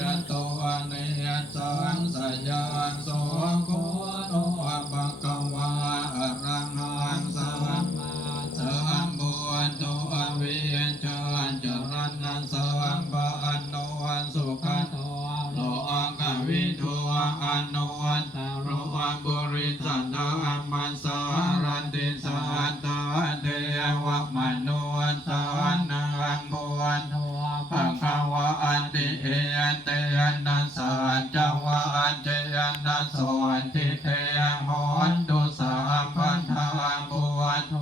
ยโตเนจังสยังโสโคโนภะคะวะอะระหังสัมมาสัมพุทโธเวิจันจรณะสัมปันโนสุขันโตโลกวิทูอนุวัตโรบุริสันดามัสสารันติสัตต เอเตนะสัจจวะอันเจนะโสติเตหอนตุสามพันธาบุญโท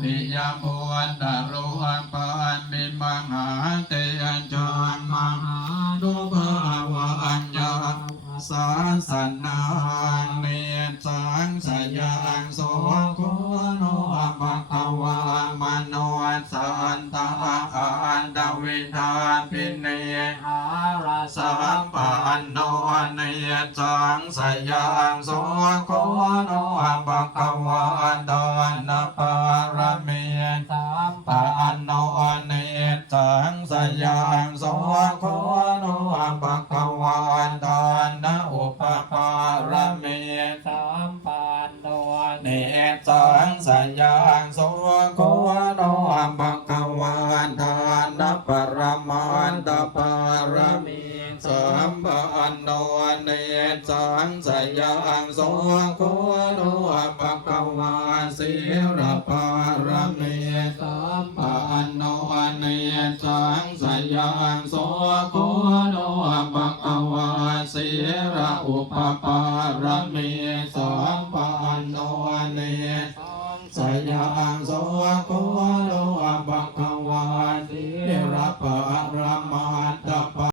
วิยาบุญตารุอัปปันมิมังหาเตอัญจามหานุภาวะอัญญาสาสันังเนจังสยังโสโคโนภะคะวามโนสันตาอันดาวิธาปิเน ยังโสโคโนภะคะวาดานปารเมสัมปันโนเนจังสยังโสโคโนภะคะวาดานอุปปารเมสัมปันโนเนจังสยังโสโคโนภะคะวาดานปรมาตปารเมปันโนเนสังสยาโสโคโนปะกวาสิรปารเมสัมปันโนเนสังสยาโสโคโนปะกวาสิรอุปปารเมสัมปันโนเนสยาโสโคโนปะกวาสิรปาร